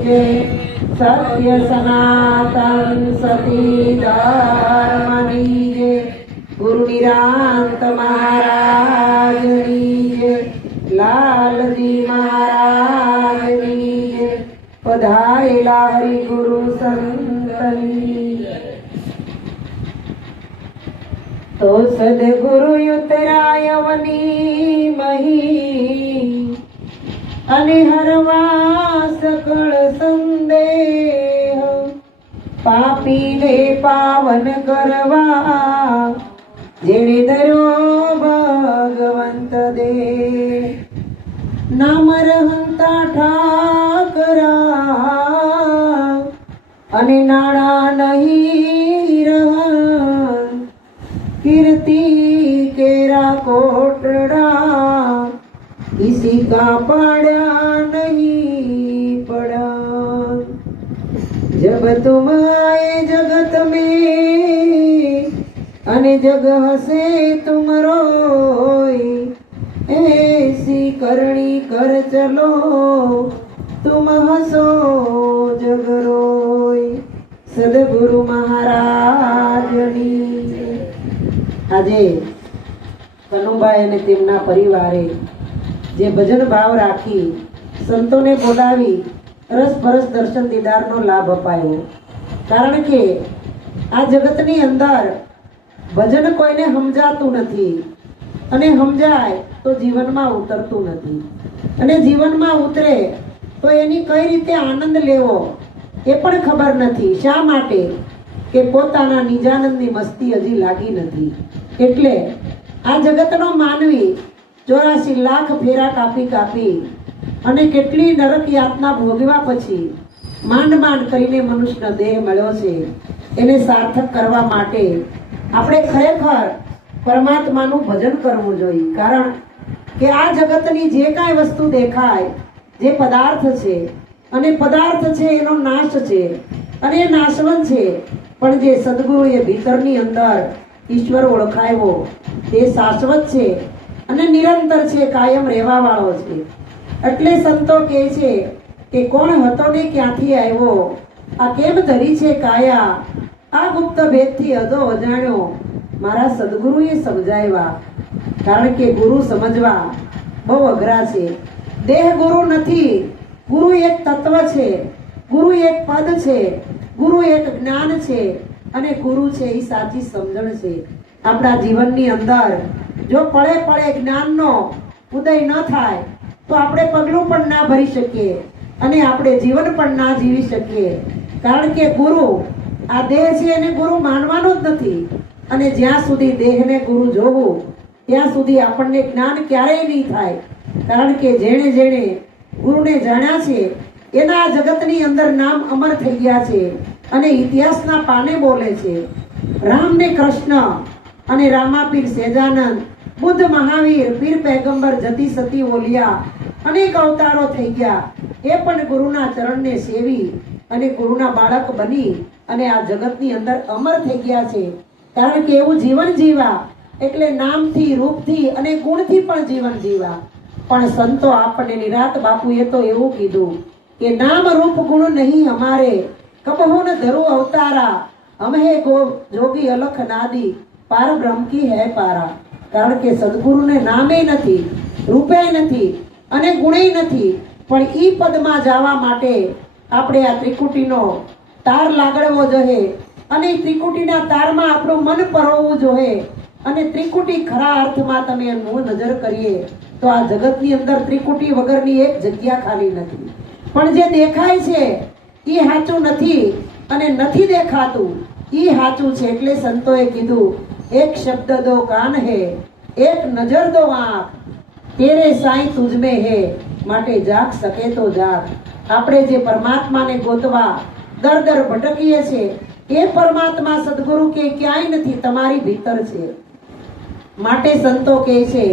सत्य सनातन सती धर्मनी जय। गुरु निरांत महाराज जय। लालजी महाराज जय। पधारेला हरि गुरु संतनी। तो सदगुरु युतरायवनी मही અને હરવા સકળ સંદેહ પાપીને પાવન કરવા જેણે ધર્યો ભગવંત દે નામ રહંતા ઠાકરા અને નાણા નહીં રહન કીર્તિ કેરા કોટડા किसी का पड़ा नहीं पड़ा। जब तुम आए जगत में अने जग हसे तुम रोई ऐसी करनी कर चलो तुम हसो जग रोई। सदगुरु महाराजनी। આજે કનુભાઈ અને તેમના પરિવારે જે ભજન ભાવ રાખી સંતોને બોલાવી રસભરસ દર્શન દીદારનો લાભ અપાયો। કારણ કે આ જગતની અંદર ભજન કોઈને સમજાતું નથી અને સમજાય તો જીવનમાં ઉતરતું નથી અને જીવનમાં ઉતરે તો એની કઈ રીતે આનંદ લેવો એ પણ ખબર નથી। શા માટે કે પોતાના નિજાનંદની મસ્તી હજી લાગી નથી। એટલે આ જગતનો માનવી 84 લાખ ફેરા કાપી કાપી અને કેટલી નરક યાતના ભોગવ્યા પછી માંડ માંડ કરીને મનુષ્યનો દેહ મળ્યો છે। એને સાર્થક કરવા માટે આપણે ખરેખર પરમાત્માનું ભજન કરવું જોઈએ। કારણ કે આ જગતની જે કાંઈ વસ્તુ દેખાય જે પદાર્થ છે અને પદાર્થ છે એનો નાશ છે અને એ નાશવંત છે, પણ જે સદગુરુએ ભીતરની અંદર ઈશ્વર ઓળખાયો તે શાશ્વત છે અને નિરંતર છે, કાયમ રહેવા વાળો છે। એટલે સંતો કહે છે કે કોણ હતો ને ક્યાંથી આવ્યો, આ કેમ ધરી છે કાયા, આ ગુપ્ત ભેદથી અધો અજાણ્યો મારા સદગુરુએ સમજાવ્યા। કારણ કે ગુરુ સમજવા બહુ અઘરા છે। દેહ ગુરુ નથી, ગુરુ એક તત્વ છે, ગુરુ એક પદ છે, ગુરુ એક જ્ઞાન છે અને ગુરુ છે એ સાચી સમજણ છે। આપણા જીવનની અંદર જો પડે પડે જ્ઞાનનો ઉદય ન થાય તો આપણે પગલું પણ ના ભરી શકીએ અને આપણે જીવન પણ ના જીવી શકીએ। કારણ કે ગુરુ આ દેહ છે એને ગુરુ માનવાનો જ નથી અને જ્યાં સુધી દેહને ગુરુ જોવું ત્યાં સુધી આપણને જ્ઞાન ક્યારેય નહીં થાય। કારણ કે જેણે જેણે ગુરુને જાણ્યા છે એના આ જગતની અંદર નામ અમર થઈ ગયા છે અને ઇતિહાસના પાને બોલે છે। રામ ને કૃષ્ણ અને રામાપીર સહેજાનંદ, બુદ્ધ મહાવીર, પીર પૈગંબર, જતી સતી ઓલિયા અનેક અવતારો થઈ ગયા, એ પણ ગુરુના ચરણને સેવી અને ગુરુના બાળક બની અને આ જગતની અંદર અમર થઈ ગયા છે। કારણ કે એવું જીવન જીવા એટલે નામથી, રૂપથી અને ગુણથી પણ જીવન જીવા। પણ સંતો આપણને નિરાત બાપુએ તો એવું કીધું કે નામ રૂપ ગુણ નહીં અમારે, કબહુ ન ધરું અવતારા, हम है गो जोगी अलख नादी, पार ब्रह्म की है पारा। કારણ કે સદગુરુને નામે નથી, રૂપે નથી અને ગુણે નથી, પણ ઈ પદમાં જવા માટે આપણે આ ત્રિકુટીનો તાર લાગડવો જોઈએ અને ત્રિકુટીના તારમાં આપણું મન પરોવવું જોઈએ અને ત્રિકુટી ખરા અર્થમાં તમે નજર કરીએ તો આ જગતની અંદર ત્રિકુટી વગરની એક જગ્યા ખાલી નથી। પણ જે દેખાય છે એ સાચું નથી અને નથી દેખાતું એ સાચું છે। એટલે સંતોએ કીધું एक शब्द दो कान है, एक नजर दो आंख, तेरे साईं तुझ में है, માટે જાગ શકે તો જાગ। આપણે જે પરમાત્માને ગોતવા દર દર ભટકીએ છે એ પરમાત્મા સદગુરુ કે ક્યાંય નથી, તમારી ભીતર છે। માટે સંતો કહે છે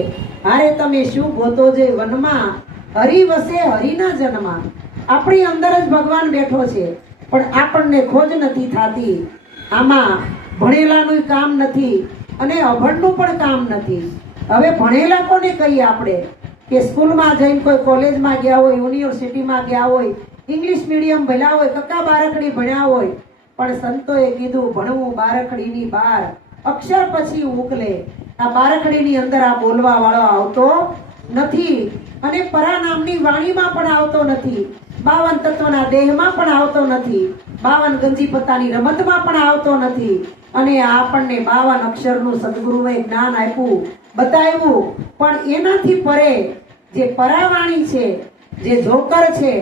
હારે તમે શું ગોતો જે વનમાં, હરિ વસે હરિના જન્મમાં। આપણી અંદર જ ભગવાન બેઠો છે પણ આપણને ખોજ નથી થતી। આમાં ભણેલાનું કામ નથી અને અભણનું પણ કામ નથી। હવે ભણેલા કોને કહીએ આપણે કે સ્કૂલમાં જઈને કોઈ કોલેજમાં ગયા હોય, યુનિવર્સિટીમાં ગયા હોય ઇંગ્લિશ મીડિયમ ભણ્યા હોય, કક્કા બારકડી ભણ્યા હોય, પણ સંતોએ કીધું ભણવું બારકડીની બાર, અક્ષર પછી ઉકલે. આ બારકડીની અંદર આ બોલવા વાળો આવતો નથી, અને પરા નામની વાણીમાં પણ આવતો નથી, 52 તત્વના દેહમાં પણ આવતો નથી, 52 ગંજી પત્તાની રમતમાં પણ આવતો નથી. અને આપણને 52 અક્ષરનું સદગુરુએ જ્ઞાન આપ્યું, બતાવ્યું, પણ એનાથી પરે જે પરાવાણી છે, જે જોકર છે,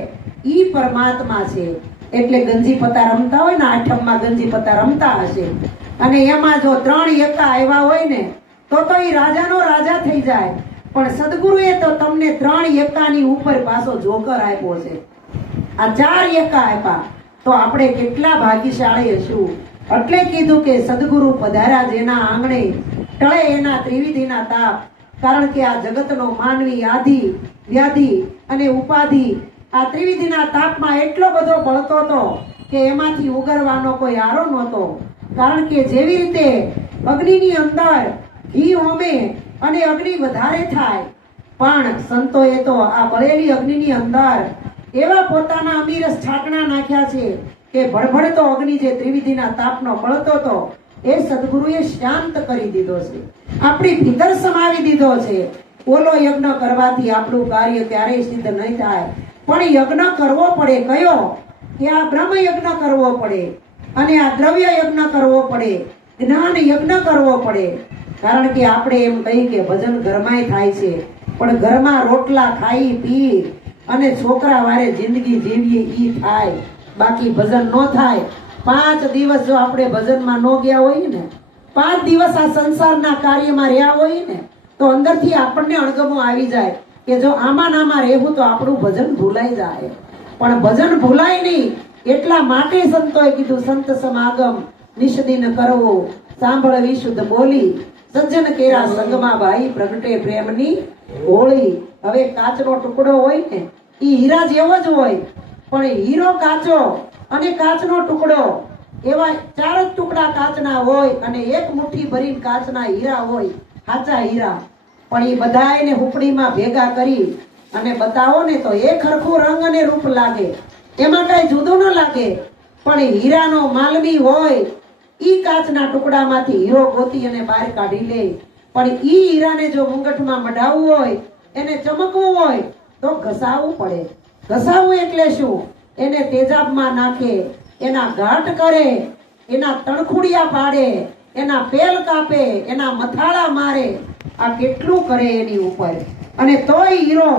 ઈ પરમાત્મા છે. એટલે ગંજી પત્તા રમતા હોય ને, આઠમમાં ગંજી પત્તા રમતા હશે, અને એમાં જો 3 એકા આવ્યા હોય ને તો ઈ રાજાનો રાજા થઈ જાય. પણ સદગુરુએ તો તમને 3 એકાની ઉપર પાછો જોકર આપ્યો છે. આ 4 એકા આપ્યા તો આપણે કેટલા ભાગ્યશાળી હશું. એટલે કીધું કે સદગુરુ પધાર્યા જેના આંગણે, ટળે એના ત્રિવિધિના તાપ. કારણ કે આ જગતનો માનવી આધિ વ્યાધિ અને ઉપાધિ આ ત્રિવિધિના તાપમાં એટલો બધો બળતો હતો કે એમાંથી ઉગરવાનો કોઈ આરો નહોતો. કારણ કે જેવી રીતે અગ્નિની અંદર ઘી હોમે અને અગ્નિ વધારે થાય, પણ સંતોએ તો આ બળેલી અગ્નિની અંદર એવા પોતાના અમીરસ ઠાકણા નાખ્યા છે કે ભડભડતો અગ્નિ જે ત્રિવિધિના તાપનો બળતો હતો એ સદગુરુએ શાંત કરી દીધો છે, આપણી ભીતર સમાવી દીધો છે. ઓલો યજ્ઞ કરવાથી આપણું કાર્ય ક્યારેય સિદ્ધ નહીં થાય, પણ યજ્ઞ કરવો પડે. કયો? કે આ બ્રહ્મ યજ્ઞ કરવો પડે, અને આ દ્રવ્ય યજ્ઞ કરવો પડે, જ્ઞાન યજ્ઞ કરવો પડે. કારણ કે આપણે એમ કહી કે ભજન ઘરમાંય થાય છે, પણ ઘરમાં રોટલા ખાઈ પી અને છોકરા વારે જિંદગી જીવીએ ઈ થાય, બાકી ભજન ન થાય. 5 દિવસ જો આપણે ભજનમાં ન ગયા હોય ને, 5 દિવસ આ સંસારના કાર્યમાં રહ્યા હોય ને, તો અંદરથી આપણને અણગમો આવી જાય કે જો આમાં નામાં રહેવું તો આપણું ભજન ભૂલાઈ જાય. પણ ભજન ભૂલાય નહીં એટલા માટે સંતોએ કીધું સંત સમાગમ નિષદિન કરવો, સાંભળવી શુદ્ધ બોલી, સજ્જન કેરા સંગમાં ભાઈ પ્રગટે પ્રેમની હોળી. હવે કાચનો ટુકડો હોય ને ઈ હીરા જેવો જ હોય, પણ હીરો કાચો અને કાચનો ટુકડો એવા 4 જ ટુકડા કાચના હોય, અને એક મુઠ્ઠી ભરીને કાચના હીરા હોય, સાચા હીરા. પણ એ બધાને હુપડીમાં ભેગા કરી અને બતાવો ને તો એક હરખું રંગ અને રૂપ લાગે, એમાં કઈ જુદું ન લાગે. પણ હીરાનો માલવી હોય ઈ કાચના ટુકડામાંથી હીરો ગોતી અને બહાર કાઢી લે. પણ ઈ હીરાને જો મુંગઠમાં મઢાવવું હોય, એને ચમકવું હોય તો ઘસાવવું પડે. ઘસાવવું એટલે શું? એને તેજાબમાં નાખે, એના ઘાટ કરે, એના તણખુડિયા પાડે, એના પેલ કાપે, એના મથાળા મારે, આ કેટલું કરે એની ઉપર. અને તોય હીરો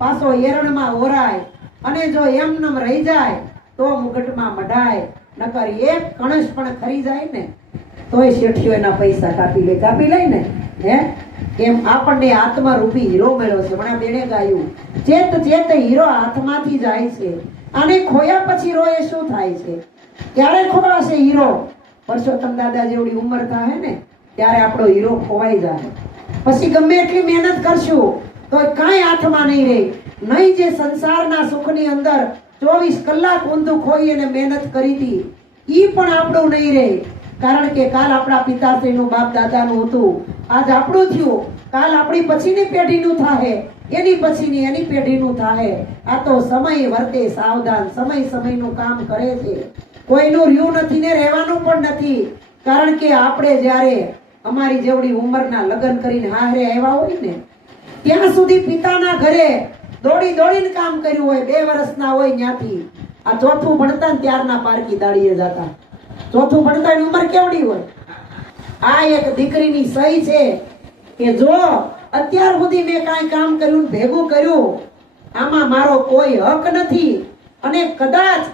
પાછો એરણમાં ઓરાય, અને જો એમનેમ રહી જાય તો મુગટમાં મઢાય. નકર એક કણશ પણ ખરી જાય ને તોય શેઠિયો એના પૈસા કાપી લે ને. એમ આપણને આત્મરૂપી હીરો મળ્યો છે. હમણાં બેને ગાયું, ચેત ચેત હીરો હાથમાંથી જાય છે, આને ખોયા પછી રોએ શું થાય છે? ક્યારે ખોવાશે હીરો? પરસોત્તમ દાદા જેવડી ઉંમર થાય ને ત્યારે આપણો હીરો ખોવાઈ જાય. પછી ગમે એટલી મહેનત કરશું તો કાંઈ હાથમાં નહીં રહે. નહીં જે સંસારના સુખની અંદર 24 કલાક ઊંધું ખોઈ અને મહેનત કરી હતી ઈ પણ આપણું નહીં રહે. કારણ કે કાલ આપણા પિતાશ્રીનું બાપ દાદાનું હતું, આજ આપણું થયું, કાલ આપણી પછીની પેઢીનું થાહે, એની પછીની એની પેઢીનું થાહે. આ તો સમય વર્તે સાવધાન, સમય સમયનું કામ કરે છે. કોઈનું રહ્યું નથી ને રહેવાનું પણ નથી. કારણ કે આપણે જ્યારે અમારી જેવડી ઉંમરના લગ્ન કરીને હારે આવ્યા હોય ને ત્યાં સુધી પિતાના ઘરે દોડી દોડીને કામ કર્યું હોય. 2 વર્ષના હોય ત્યાંથી આ ચોથું ભણતા ને ત્યારના પારકી દાડીએ જતા. ચોથું ભણતાની ઉંમર કેવડી હોય? આ એક દીકરીની સહી છે કે જો અત્યાર સુધી મેં કાંઈ કામ કર્યું ભેગું કર્યું, આમાં મારો કોઈ હક નથી, અને કદાચ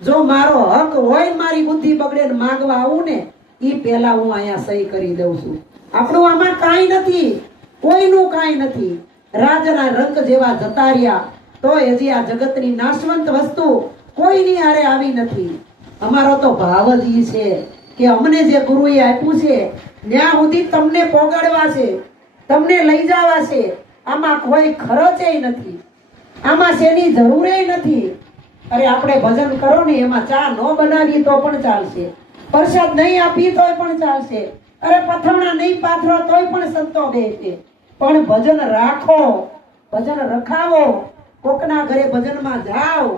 જો મારો હક હોય મારી બુદ્ધિ બગડે ને માંગવા આવું ને ઈ પહેલા હું અહીંયા સહી કરી દઉં છું. આપણું આમાં કાંઈ નથી, કોઈનું કાંઈ નથી. રાજના રંગ જેવા જતા રહ્યા તોય હજી આ જગતની નાશવંત વસ્તુ કોઈની હારે આવી નથી. અમારો તો ભાવ જ ઈ છે કે અમને જે ગુરુએ આપ્યું છે ત્યાં સુધી તમને પોગાડવા છે, તમને લઈ જવા છે. આમાં કોઈ ખર્ચે નથી, આમાં શેની જરૂરે નથી. અરે આપણે ભજન કરો ને એમાં ચા ન બનાવીએ તો પણ ચાલશે, પ્રસાદ નહીં આપીએ તોય પણ ચાલશે, અરે પથમણા નહીં પાથરો તોય પણ સંતો બેસે. પણ ભજન રાખો, ભજન રખાવો, કોકના ઘરે ભજનમાં જાઓ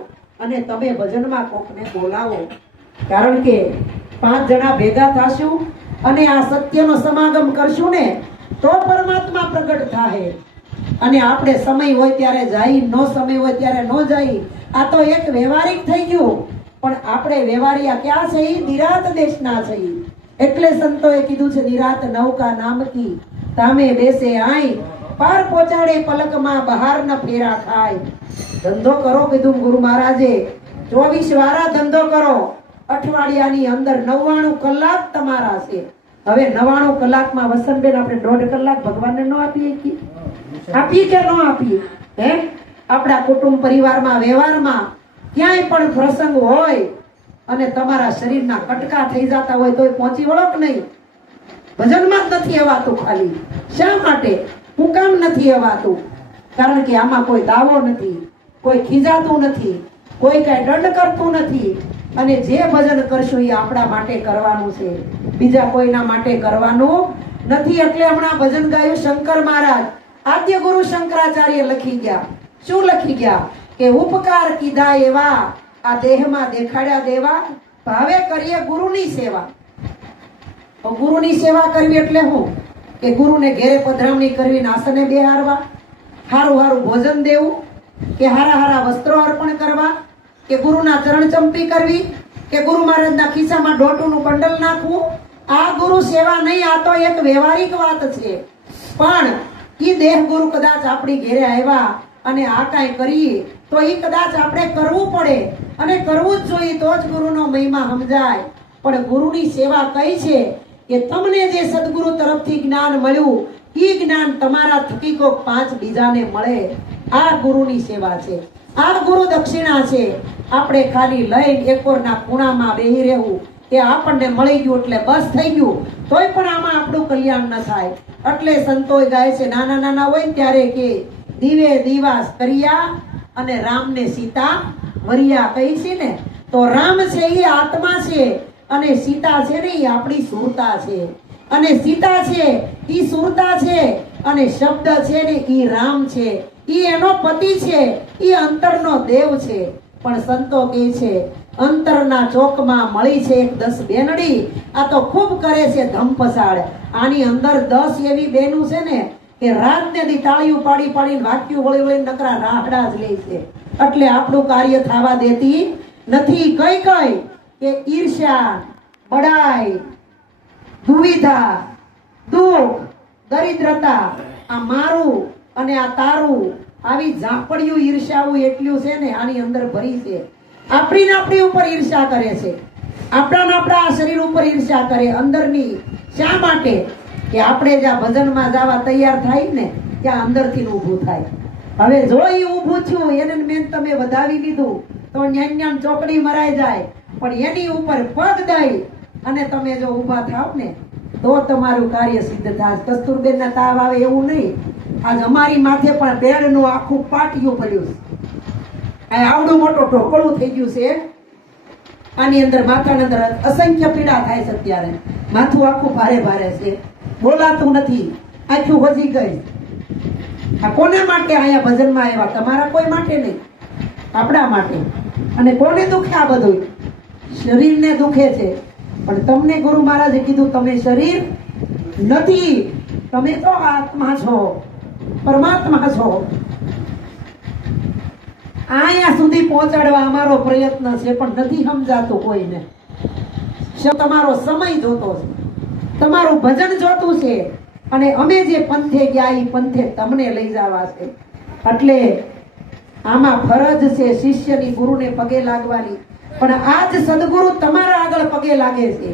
અને તમે ભજનમાં કોકને બોલાવો. કારણ કે 5 જણા ભેગા થાશું અને આ સત્યનો સમાગમ કરશું ને તો પરમાત્મા પ્રગટ થાય. અને આપણે સમય હોય ત્યારે જાય, નો સમય હોય ત્યારે નો જાય. આ તો એક વ્યવહારિક થઈ ગયું. પણ આપણે વ્યવહારિયા ક્યાં છે? નિરાત દેશના છે. એટલે સંતોએ કીધું છે નિરાત નૌકા નામકી તામે બેસે આઈ પાર પહોંચાડે પલકમાં બહાર ન ફેરા ખાય. ધંધો કરો કીધું ગુરુ મહારાજે. 24 વારા ધંધો કરો. અઠવાડિયાની અંદર 99 કલાક તમારા છે. હવે 99 કલાકમાં વસંતબેન આપણે 1.5 કલાક ભગવાનને ન આપીએ કે આપીએ કે ન આપીએ? હે, આપણા કુટુંબ પરિવારમાં વ્યવહારમાં ક્યાંય પણ પ્રસંગ હોય અને તમારા શરીરના કટકા થઈ જતા હોય તોય પહોંચી વળો કે નહીં? ભજનમાં જ નથી અવાતું. ખાલી શા માટે? હું કામ નથી અવાતું? કારણ કે આમાં કોઈ દાવો નથી, કોઈ ખીજાતું નથી, કોઈ કઈ દંડ કરતું નથી. અને જે ભજન કરશું એ આપણા માટે કરવાનું છે, બીજા કોઈના માટે કરવાનું નથી. એટલે હમણાં ભજન ગાયું શંકર મહારાજ, આદ્ય ગુરુ શંકરાચાર્ય લખી ગયા. શું લખી ગયા? કે ઉપકાર કીધા એવા આ દેહમાં દેખાડ્યા દેવા, ભાવે કરીએ ગુરુની સેવા. ગુરુની સેવા કરવી એટલે શું? કે ગુરુને ઘેરે પધરામણી કરવી, આસને બેહારવા, હારું હારું ભોજન દેવું, કે હારા હારા વસ્ત્રો અર્પણ કરવા, કે ગુરુના ચરણ ચંપી કરવી, કે ગુરુ મહારાજના ખિસ્સામાં દોટુનું બંડલ નાખવું. આ ગુરુ સેવા નહીં, આ તો એક વ્યવહારિક વાત છે. પણ ઈ દેહ ગુરુ કદાચ આપણી ઘેરે આવ્યા અને આ કાંઈ કરીએ તો એ કદાચ આપણે કરવું પડે અને કરવું જ જોઈએ, તો જ ગુરુનો મહિમા સમજાય. પણ ગુરુની સેવા કઈ છે? કે તમને જે સદગુરુ તરફથી જ્ઞાન મળ્યું એ જ્ઞાન તમારા થકી કોક 5 બીજાને મળે. આ ગુરુની સેવા છે, આ ગુરુ દક્ષિણા છે. આપણે ખાલી લઈને એકોરના ખૂણામાં બેહી રહેવું કે આપણને મળી ગયું એટલે બસ થઈ ગયું, તોય પણ આમાં આપણું કલ્યાણ ન થાય. એટલે સંતોય ગાય છે, નાના નાના હોય ત્યારે કે દીવે દીવાસ કર્યા અને રામને સીતા વરિયા. કહી છે ને, તો રામ છે એ આત્મા છે અને સીતા છે ને એ આપણી સુરતા છે. અને સીતા છે એ સુરતા છે અને શબ્દ છે ને એ રામ છે, એ એનો પતિ છે, એ અંતરનો દેવ છે. પણ સંતો કહે છે અંતરના ચોકમાં મળી છે એક 10 બેનડી, આ તો ખૂબ કરે છે ધમપસાડ. આની અંદર 10 એવી બેનું છે ને કે રાત ને દી તાળીઓ પાડી પાડી વાક્યું વળી વળી નકરા રાહડા જ લે છે. એટલે આપણું કાર્ય થવા દેતી નથી. કઈ કઈ? કે ઈર્ષ્યા, બડાઈ, દુવિધા, દુઃખ, દરિદ્રતા, આ મારું અને આ તારું, આવી ઝાપડિયું ઈર્ષ્યાઓ એટલું છે ને આની અંદર ભરી છે. આપણી ઉપર ઈર્ષ્યા કરે છે, આપણા શરીર ઉપર ઈર્ષ્યા કરે અંદરની. શા માટે? કે આપણે જ્યાં ભજનમાં જવા તૈયાર થાય ને ત્યાં અંદરથી ઊભું થાય. હવે જો એ ઊભું થયું એને મેન તમે વધાવી લીધું તો ન્યાન ચોકડી મરાઈ જાય. પણ એની ઉપર પગ દઈ અને તમે જો ઊભા થાવ ને તો તમારું કાર્ય સિદ્ધ થાય. કસ્તુરબેન ના તાવ આવે એવું નહીં. આજ અમારી માથે પણ બેડનું આખું પાટિયું પડ્યું છે. આવડું મોટું ઢોકળું થઈ ગયું છે. આની અંદર માથાની અંદર અસંખ્ય પીડા થાય છે. અત્યારે માથું આખું ભારે ભારે છે, બોલાતું નથી, આખું વધી ગઈ. આ કોને માટે અહીંયા ભજનમાં આવ્યા? તમારા કોઈ માટે નહીં, આપણા માટે. અને કોને દુખે આ બધું? શરીરને દુખે છે. પણ તમને ગુરુ મહારાજે કીધું તમે શરીર નથી, તમે તો આત્મા છો, પરમાત્મા છો. અહીંયા સુધી પહોંચાડવા અમારો પ્રયત્ન છે પણ નથી સમજાતું કોઈને. તમારો સમય જોતો છે, તમારું ભજન જોતું છે અને અમે જે પંથે ગયા એ પંથે તમને લઈ જવા છે. એટલે આમાં ફરજ છે શિષ્યની ગુરુને પગે લાગવાની. પણ આજ સદગુરુ તમારા આગળ પગે લાગે છે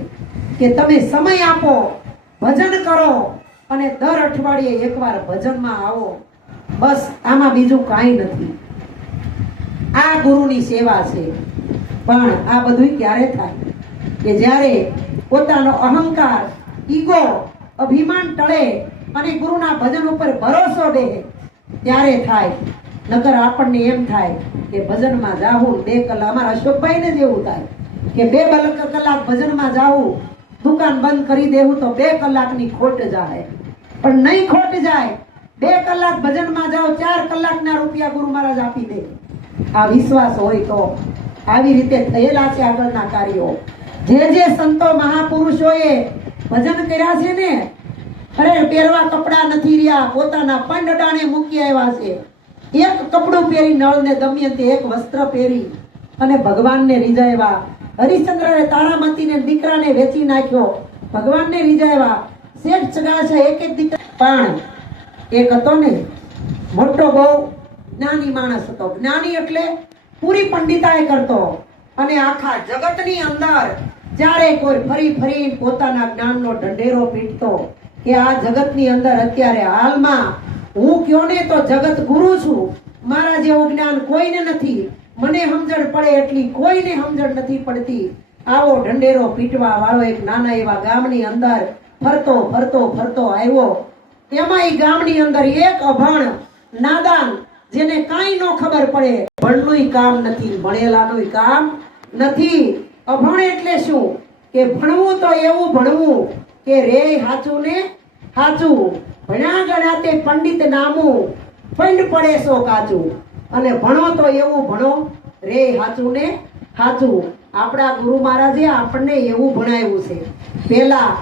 કે તમે સમય આપો, ભજન કરો અને દર અઠવાડિયે એકવાર ભજનમાં આવો. બસ આમાં બીજું કાંઈ નથી. આ ગુરુની સેવા છે. પણ આ બધું ક્યારે થાય? કે જ્યારે પોતાનો અહંકાર, ઈગો, અભિમાન ટળે અને ગુરુના ભજન ઉપર ભરોસો દે ત્યારે થાય. નકર આપણને એમ થાય કે ભજનમાં જાવું 2 કલાક. અમારા અશોકભાઈને જ એવું થાય કે 2 કલાક ભજનમાં જાવું, દુકાન બંધ કરી દેવું તો 2 કલાકની ખોટ જાય. પણ નહીં ખોટ જાય. 2 કલાક ભજનમાં જાઓ, 4 કલાકના રૂપિયા ગુરુ મહારાજ આપી દે. આ વિશ્વાસ હોય તો આવી રીતે થયેલા છે આગળના કાર્યો. જે સંતો મહાપુરુષોએ ભજન કર્યા છે ને, અરે પહેરવા કપડા નથી રહ્યા, પોતાના પંડડાને મૂકી આવ્યા છે. એક કપડું પહેરી નળ ને દમયંતી એક વસ્ત્ર પહેરી અને ભગવાનને રીઝાવ્યા. હરિશ્ચંદ્રએ તારામતીને દીકરાને વેચી નાખ્યો, ભગવાનને રીઝાવ્યા. શેઠ ચગાસા એક દીકરા, પણ એક હતો ને મોટો બહુ જ્ઞાની માણસ હતો. જ્ઞાની એટલે પૂરી પંડિતાઈ કરતો અને આખા જગતની અંદર જ્યારે કોઈ ફરી ફરી પોતાના જ્ઞાનનો ઢંઢેરો પીટતો કે આ જગતની અંદર અત્યારે હાલમાં હું કયો ને તો જગત ગુરુ છું, મારા જેવું જ્ઞાન કોઈને નથી, મને સમજણ પડે એટલી કોઈને સમજણ નથી પડતી, આવો ઢંઢેરો પીટવા વાળો એક નાના એવા ગામની અંદર ફરતો ફરતો ફરતો આવ્યો. એમાં એ ગામની અંદર એક અભણ નાદાન, જેને કાંઈ નો ખબર પડે, ભણનું કામ નથી, ભણેલાનું કામ નથી. અભણ એટલે શું કે ભણવું તો એવું ભણવું કે રે હાચું ને હાચું, ભણ્યા ગણ્યા તે પંડિત નામું, પંડ પડે સો કાચું. અને ભણો તો એવું ભણો રે હાચું ને હાચું. આપણા ગુરુ મહારાજે આપણને એવું ભણાવ્યું છે. પેલા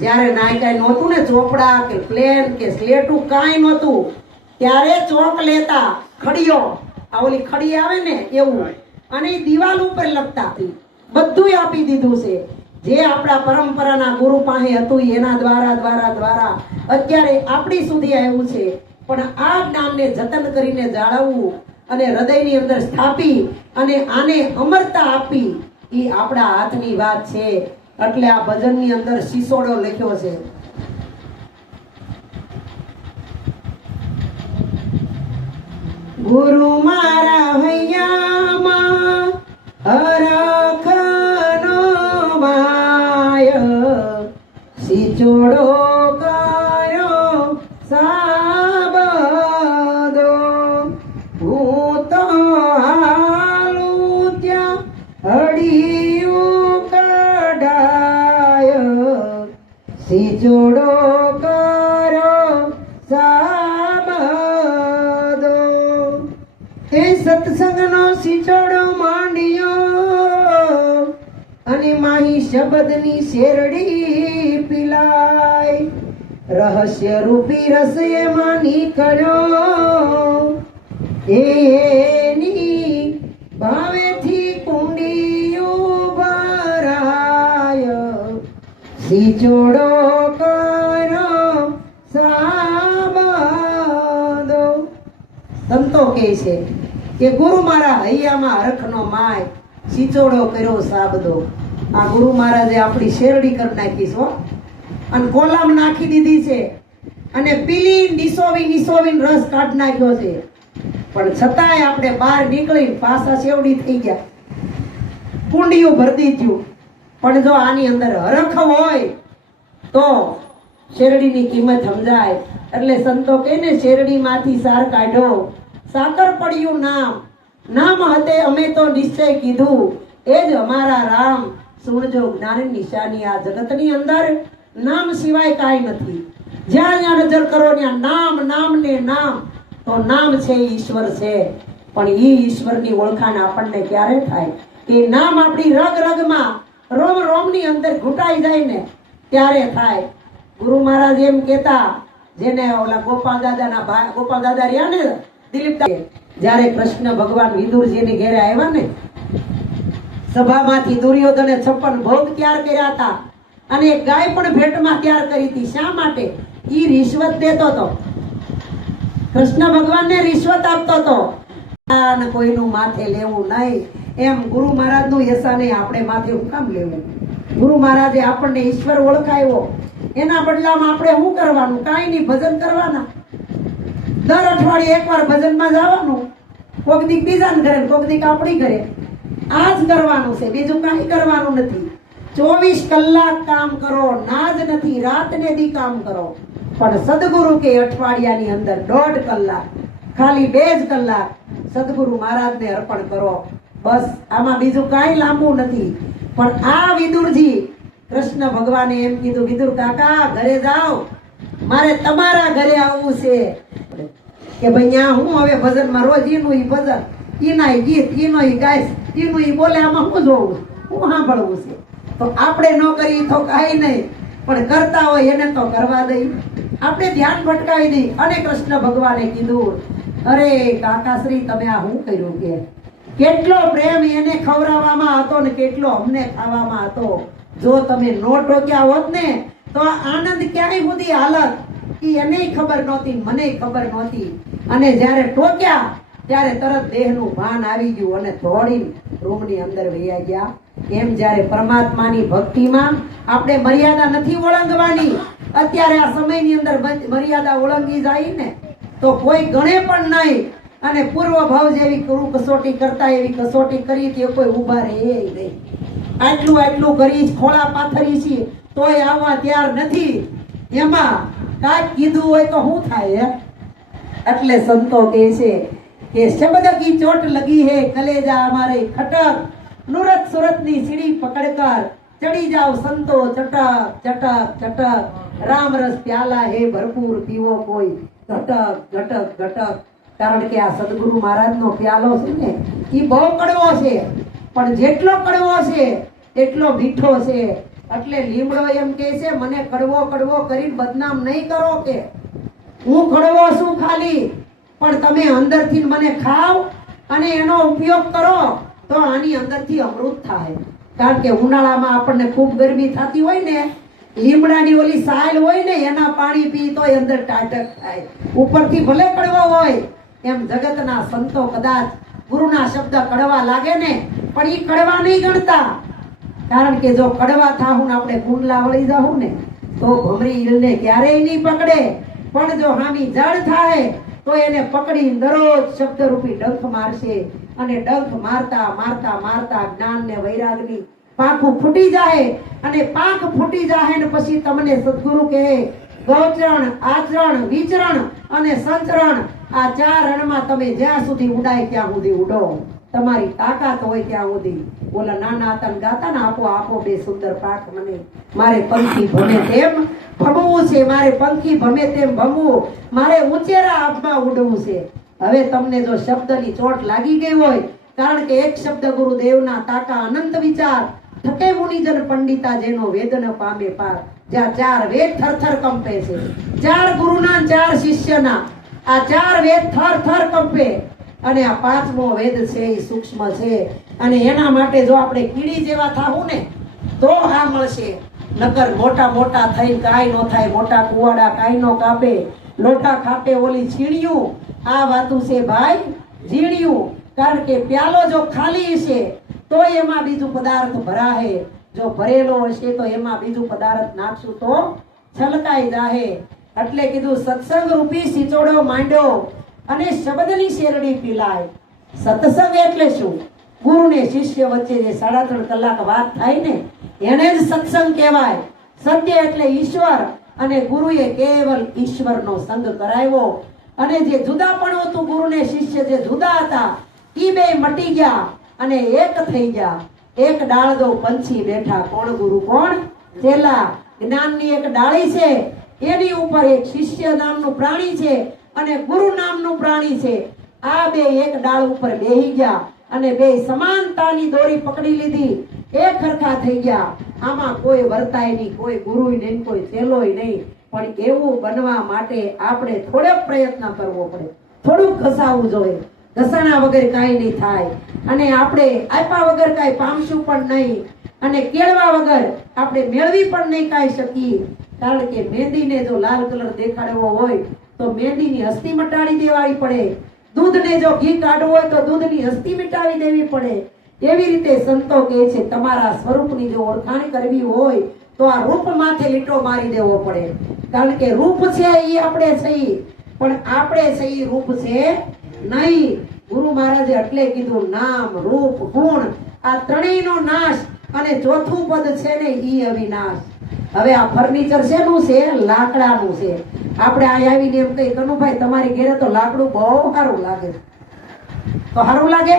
જ્યારે નાય કાંઈ નહોતું ને, ચોપડા કે પ્લેન કે સ્લેટું કાંઈ નહોતું, ત્યારે ચોક લેતા, ખડીયો, આ ઓલી ખડી આવે ને એવું, અને દિવાલ ઉપર લખતા. બધું આપી દીધું છે. જે આપણા પરંપરાના ગુરુ પાસે હતું એના દ્વારા દ્વારા દ્વારા અત્યારે આપણી સુધી આવ્યું છે. પણ આ જ્ઞાનને જતન કરીને જાળવવું અને હૃદયની અંદર સ્થાપી અને આને અમરતા આપી, એ આપણા હાથની વાત છે. એટલે આ ભજનની અંદર શિસોડો લખ્યો છે. ગુરુ મારા હૈયામાં હરખનો માય, સિચોડો કર્યો સાબદો, હું તો હાલું ત્યાં હડિયું કઢાય, સિચોડો કર્યો સાબદો. એ સત્સંગનો સિચોડો માંડ્યો અને માહી શબ્દની શેરડી પીલાય, રહસ્ય રૂપી રસ એમાં નીકળ્યો, એની ભાવેથી કુંડિયું ભરાય, સિચોડો કરો સાબદો. સંતો કહે છે કે ગુરુ મારા હૈયામાં હરખનો માય, સિચોડો કર્યો સાબદો. આ ગુરુ મહારાજે આપણી શેરડી કરી નાખી છો અને કોલામ નાખી દીધી છે અને પીલી નિસોવીને રસ કાઢ નાખ્યો છે. પણ છતાંય આપણે બહાર નીકળીને પાછા શેવડી થઈ ગયા, કુંડિયું ભરતી થયું. પણ જો આની અંદર હરખ હોય તો શેરડીની કિંમત સમજાય. એટલે સંતો કહે ને, શેરડીમાંથી સાર કાઢો, સાકર પડ્યું નામ, નામ હતે અમે તો નિશ્ચય કીધું, એ જ અમારા રામ. સુણજો જ્ઞાન નિશાની, આ જગતની અંદર નામ સિવાય કાંઈ નથી. જ્યાં જ્યાં નજર કરો ત્યાં નામ, નામ ને નામ. તો નામ છે ઈશ્વર છે, પણ એ ઈશ્વરની ઓળખાણ આપણને ક્યારે થાય? એ નામ આપણી રગ રગમાં, રોમ રોમની અંદર ઘૂંટાઈ જાય ને ત્યારે થાય. ગુરુ મહારાજ એમ કહેતા, જેને ઓલા ગોપાલ દાદાના ભાઈ, ગોપાલ દાદા રહ્યા ને દિલીપ, જ્યારે કૃષ્ણ ભગવાન વિદુરજીની ઘેરે આવ્યા ને, સભામાંથી દુર્યોધને 56 ભોગ તૈયાર કર્યા હતા અને એક ગાય પણ ભેટમાં તૈયાર કરી હતી. શા માટે? ઈ રિશ્વત દેતો હતો, કૃષ્ણ ભગવાનને રિશ્વત આપતો હતો. કોઈનું માથે લેવું નહીં, એમ ગુરુ મહારાજનું યસાને આપણે માથે હું કામ લેવું? ગુરુ મહારાજે આપણને ઈશ્વર ઓળખાયો, એના બદલામાં આપણે શું કરવાનું? કાંઈ નહીં, ભજન કરવાના. દર અઠવાડિયે એકવાર ભજનમાં જવાનું, કોક દીક બીજાને ઘરે, કોક દીક આપણી ઘરે. આ જ કરવાનું છે, બીજું કાંઈ કરવાનું નથી. 24 કલાક કામ કરો, ના જ નથી, રાત ને દી કામ કરો. પણ સદગુરુ કે અઠવાડિયાની અંદર 1.5 કલાક, ખાલી 2 જ કલાક સદગુરુ મહારાજને અર્પણ કરો. બસ, આમાં બીજું કાંઈ લાંબુ નથી. પણ આ વિદુરજી, કૃષ્ણ ભગવાને એમ કીધું, વિદુર કાકા ઘરે જાઓ, મારે તમારા ઘરે આવવું છે. કે ભાઈ ત્યાં હું હવે ભજનમાં રોજ એનું ઈ ભજન, ઈનાય ગીત ઈનો ઈ ગાય ઈનું ઈ બોલે, આમાં શું જોવું, શું સાંભળવું છે? તો આપણે ન કરી તો કાંઈ નહીં, પણ કરતા હોય એને તો કરવા દઈ, આપણે ધ્યાન ભટકાવી દઈ. અને કૃષ્ણ ભગવાને કીધું, અરે કાકાશ્રી તમે આ શું કર્યું? કે કેટલો પ્રેમ એને ખવડાવવામાં હતો ને કેટલો અમને ખાવામાં હતો. જો તમે નો ટોક્યા હોત ને તો આ આનંદ ક્યાંય સુધી હાલત, ઈ એને ખબર નહોતી, મને ખબર નહોતી. અને જ્યારે ટોક્યા ત્યારે તરત દેહનું ભાન આવી ગયું અને દોડીને રૂમની અંદર વહ્યા ગયા. એમ જ્યારે પરમાત્માની ભક્તિમાં આપણે મર્યાદા નથી ઓળંગવાની. અત્યારે આ સમયની અંદર મર્યાદા ઓળંગી જાય ને તો કોઈ ગણે પણ નહીં. અને પૂર્વ ભાવ જેવી કસોટી કરતા એવી કસોટી કરી તે કોઈ ઉભા રહે નહીં. આટલું કરી ખોળા પાથરી છે તોય આવવા તૈયાર નથી. એમાં કાંઈક કીધું હોય તો શું થાય? એટલે સંતો કહે છે કે શબ્દ કી ચોટ લગી હે કલેજા અમારે ખટક, નુરત સુરત ની સીડી પકડકર ચડી જાઓ સંતો ચટક ચટક ચટક, રામ રસ પ્યાલા હે ભરપૂર પીવો કોઈ ઘટક ઘટક ઘટક. કારણ કે આ સદગુરુ મહારાજનો પ્યાલો છે ને એ બહુ કડવો છે, પણ જેટલો કડવો છે એટલો મીઠો છે. એટલે લીમડો એમ કહે છે મને કડવો કડવો કરીને બદનામ નહીં કરો, કે હું કડવો છું ખાલી, પણ તમે અંદરથી મને ખાવ અને એનો ઉપયોગ કરો તો આની અંદરથી અમૃત થાય. કારણ કે ઉનાળામાં આપણને ખૂબ ગરમી થતી હોય ને, લીમડાની ઓલી સાલ હોય ને એના પાણી પી તો અંદર ટાટક થાય, ઉપરથી ભલે કડવો હોય. એમ જગતના સંતો કદાચ ગુરુના શબ્દ કડવા લાગે ને પણ ઈ કડવા નહીં ગણતા. કારણ કે જો કડવા થાહું ને આપણે કુંડલા વળી જાહું ને તો ભમરી ઈલને ક્યારેય નહીં પકડે, પણ જો હામી જળ થાય તો એને પકડી દરરોજ શબ્દરૂપી ડંખ મારશે. અને ડંખ મારતા મારતા મારતા જ્ઞાન ને વૈરાગની પાંખું ફૂટી જાય. અને પાંખ ફૂટી જાય ને પછી તમને સદગુરુ કહે ગૌચરણ, આચરણ, વિચરણ અને સંચરણ, આ ચાર રણમાં તમે જ્યાં સુધી ઉડાય ત્યાં સુધી ઉડો, તમારી તાકાત હોય ત્યાં સુધી. ઓલા નાના હતા ને ગાતા ને આપો આપો બે સુંદર પાક મને, મારે પંખી ભમે તેમ ભમવું છે, મારે પંખી ભમે તેમ ભમવું, મારે ઉંચેરા આબમાં ઉડવું છે. હવે તમને જો શબ્દની ચોટ લાગી ગઈ હોય, કારણ કે એક શબ્દ ગુરુદેવના તાકા અનંત વિચાર થકે મુનિજન પંડિતા જેનો વેદ ન પામે પાર. જ્યાં ચાર વેદ થરથર કંપે છે, ચાર ગુરુના ચાર શિષ્યના આ ચાર વેદ થર થર કંપે. અને આ પાંચમો વેદ છે એ સૂક્ષ્મ છે. અને એના માટે જો આપણે કીડી જેવા થાવું ને તો આ મળશે. નકર મોટા મોટા થઈને કાંઈ ન થાય, મોટા કુવાડા કાંઈ ન કાપે, લોટા ખાપે ઓલી છીણ્યું. આ વાતું છે ભાઈ ઝીણ્યું. કારણ કે પ્યાલો જો ખાલી હશે તો એમાં બીજું પદાર્થ ભરાહે, જો ભરેલો હશે તો એમાં બીજું પદાર્થ નાખશું તો છલકાઈ જાહે. એટલે કીધું સત્સંગ રૂપી સિચોડો માંડ્યો અને શબ્દની શેરડી પીલાય. સત્સંગ એટલે શું? ગુરુ ને શિષ્ય વચ્ચે જે 3.5 કલાક વાત થાય ને એને જ સત્સંગ કહેવાય. સત્ય એટલે ઈશ્વર, અને ગુરુએ કેવલ ઈશ્વરનો સંગ કરાવ્યો. અને જે જુદાપણું હતું ગુરુ ને શિષ્ય જે જુદા હતા ઈ બે મટી ગયા અને એક થઈ ગયા. એક ડાળ દો પંછી બેઠા, કોણ ગુરુ કોણ ચેલા. જ્ઞાનની એક ડાળી છે, એની ઉપર એક શિષ્ય નામનું પ્રાણી છે અને ગુરુ નામનું પ્રાણી છે. આ બે એક ડાળ ઉપર બેહી ગયા અને બે સમાનતાની દોરી પકડી લીધી, એક સરખા થઈ ગયા. આમાં કોઈ વર્તાય નહીં, કોઈ ગુરુય નહીં, કોઈ ચેલોય નહીં. પણ એવું બનવા માટે આપણે થોડોક પ્રયત્ન કરવો પડે, થોડુંક ઘસાવવું જોઈએ. ઘસાણા વગર કાંઈ નહીં થાય. અને આપણે આપ્યા વગર કાંઈ પામશું પણ નહીં, અને કેળવા વગર આપણે મેળવી પણ નહીં કાંઈ શકીએ. કારણ કે મહેંદીને જો લાલ કલર દેખાડવો હોય તો મહેંદીની હસ્તી મટાડી દેવાવી પડે. દૂધને જો ઘી કાઢવું હોય તો દૂધની હસ્તી મિટાવી દેવી પડે. એવી રીતે સંતો કહે છે તમારા સ્વરૂપની જો ઓળખાણ કરવી હોય તો આ રૂપ માથે લીટો મારી દેવો પડે. કારણ કે રૂપ છે એ આપણે છીએ, પણ આપણે છીએ રૂપ છે નહીં. ગુરુ મહારાજે એટલે કીધું નામ, રૂપ, ગુણ આ ત્રણેયનો નાશ, અને ચોથું પદ છે ને ઈ અવિનાશ. હવે આ ફર્નિચર શેનું છે? લાકડાનું છે. આપણે આ આવીને એમ કહી કનુભાઈ તમારી ઘરે તો લાકડું બહુ સારું લાગે, તો સારું લાગે.